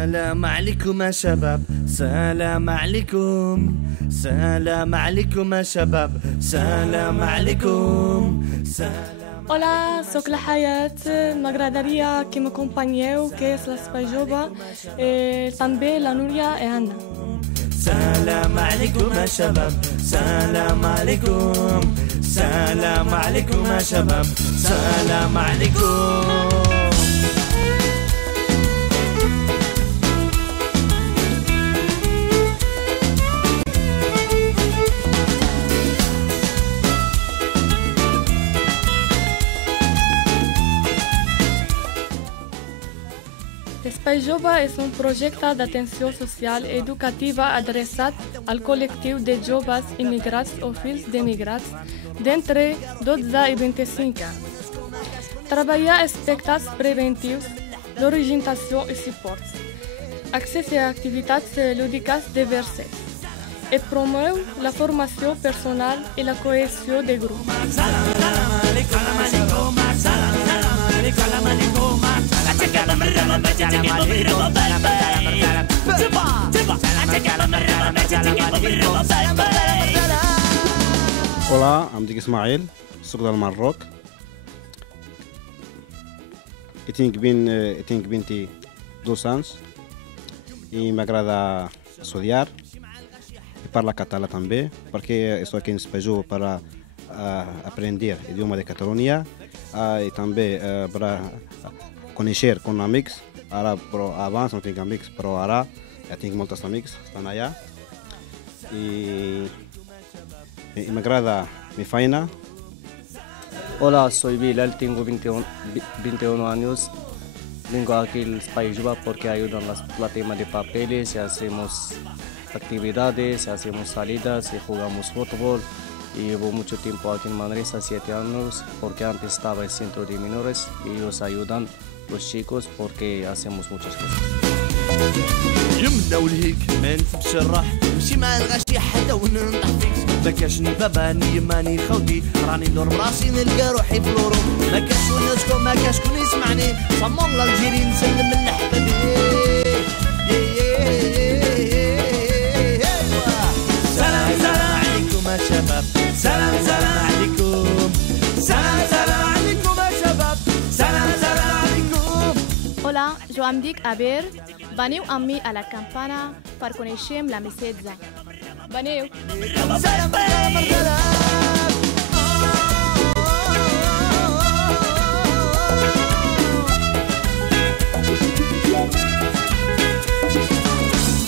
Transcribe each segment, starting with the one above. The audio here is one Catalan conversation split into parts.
سلام عليكم يا شباب، سلام عليكم، سلام عليكم يا شباب، سلام عليكم، سلام. Olá, sou Clahayat. Me agradaria que me acompanheu, que é a Spaijoba, e também a Núria e a Ana. سلام عليكم يا شباب، سلام عليكم، سلام عليكم يا شباب، سلام عليكم. Spaijoba é projeto de atenção social e educativa adreçado ao coletivo de jovens imigrantes ou filhos de imigrantes de entre 12 e 25 anos. Trabalha aspectos preventivos, de orientação e suporte, acesso a atividades lúdicas diversas e promove a formação personal e a coesão de grupo. Olá, I'm Dick Ismail, sou do Marrocos. Eu tenho 22 anos e me agrada estudar e falar catalão também, porque estou aqui em Spaijoba para aprender o idioma da Catalunha e também para conhecer com amigos. Avanço não tenho amigos, mas agora eu tenho muitos amigos que estão aí. E me agrada minha faina. Hola, soy Bilal, tengo 21 años. Vengo aquí al Spaijoba porque ayudan la tema de papeles, y hacemos actividades, hacemos salidas y jugamos fútbol. Y llevo mucho tiempo aquí en Manresa, 7 años, porque antes estaba en el centro de menores y ellos ayudan a los chicos porque hacemos muchas cosas. يمنا والهيك ما نسبش الراح نمشي مع الغاشي حتى وننطح فيك ما كاش نباباني ماني خوتي راني ندور براسي نلقى روحي في الورود ما كاش ونسكم ما كاش كون يسمعني صمم لالجيري نسلم لحبابي سلام سلام عليكم يا شباب سلام سلام عليكم سلام سلام عليكم يا شباب سلام سلام عليكم. Hola, jo em dic Aber. Veniu amb mi a la campana per conèixer la Mesetza. Veniu!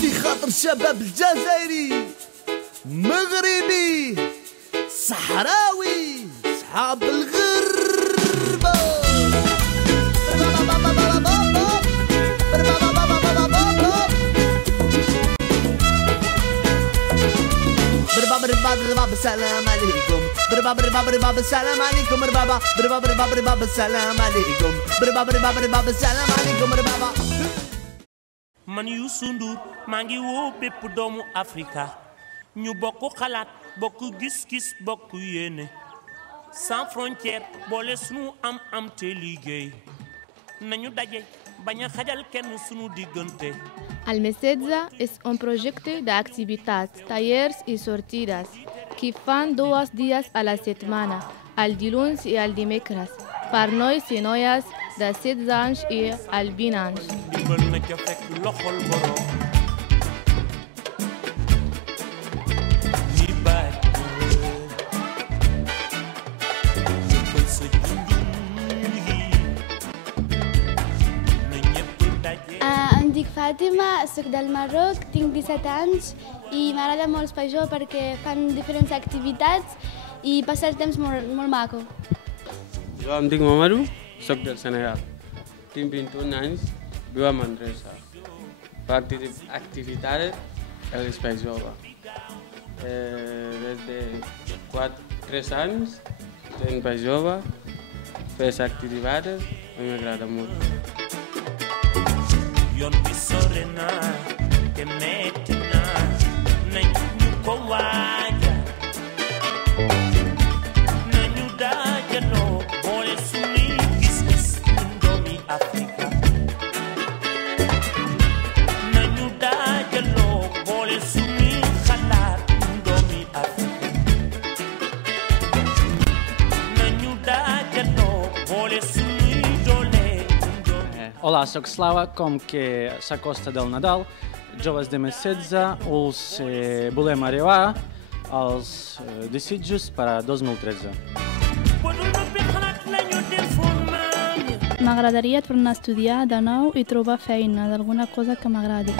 في خاطر الشباب الجزائري مغربي صحراوي صحاب الغربة برباب السلام عليكم برباب السلام عليكم برباب السلام عليكم برباب السلام عليكم برباب. Man Youssou Ndour maa ngi woo bépp doomu Afrika ñu bokk xalaat bokk gis-gis bokk yéene sans frontière boole sunu am te liggéey nañu daje bañ a xajal kenn sunu diggante. El Mesetza és un projecte d'activitats, tallers i sortides que fan 2 dies a la setmana, el dilluns i el dimecres, per nois i noies de 16 anys i el 20 anys. Dimbal na ca fekk loxol borom. Em dic Fàtima, soc del Marroc, tinc 17 anys i m'agrada molt Spaijoba perquè fan diferents activitats i passa el temps molt maco. Jo em dic Mamadou, soc del Senegal, tinc 21 anys, viu a Manresa. Faig activitats a Spaijoba. Des de 3 anys en Spaijoba, fes activitats, m'agrada molt. Yon bi sore na te metti na nañu ko waaja nañu daajaloo boole sunuy gis-gis ñun doomi Afrika Olá, soc Slava, com que s'acosta del Nadal, joves de més 16, us volem arribar als desitjos per a 2013. M'agradaria tornar a estudiar de nou i trobar feina d'alguna cosa que m'agradi.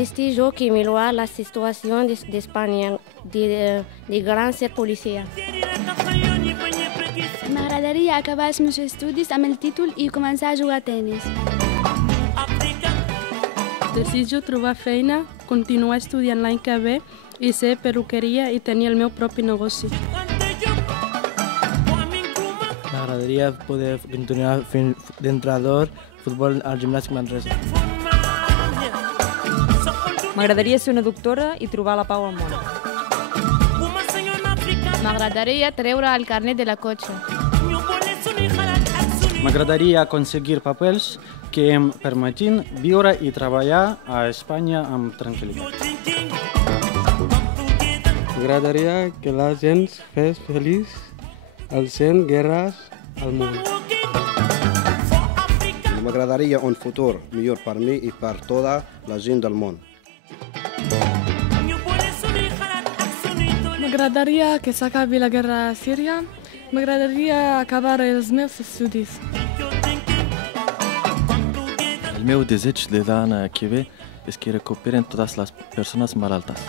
Desitjo que melhorar la situació d'Espanya, de gran ser policia. M'agradaria acabar els meus estudis amb el títol i començar a jugar a tenis. Desitjo trobar feina, continuar estudiant l'any que ve i ser perruqueria i tenir el meu propi negoci. M'agradaria poder continuar fent d'entrenador futbol al gimnàstic Manresa. M'agradaria ser una doctora i trobar la pau al món. M'agradaria treure el carnet de la cotxe. M'agradaria aconseguir papers que em permetin viure i treballar a Espanya amb tranquil·litat. M'agradaria que la gent fes feliç al sent guerres al món. M'agradaria un futur millor per mi i per tota la gent del món. M'agradaria que s'acabi la guerra a Síria. M'agradaria acabar els meus estudis. El meu desig de l'any que ve és que recuperen totes les persones malaltes.